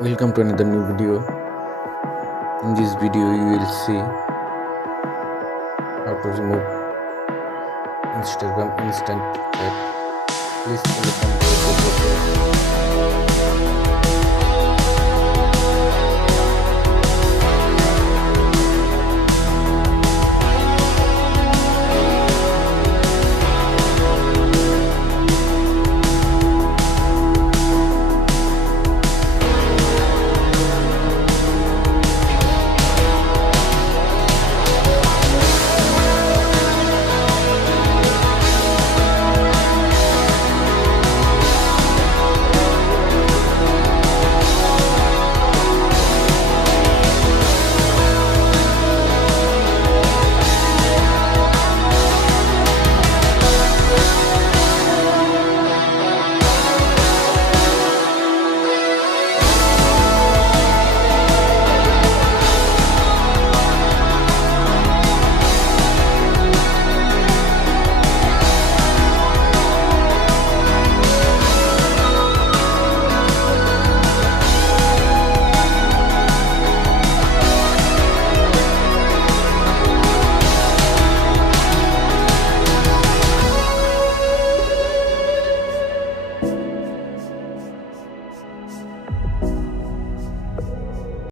Welcome to another new video. In this video you will see how to remove Instagram instant chat. Please welcome to the process.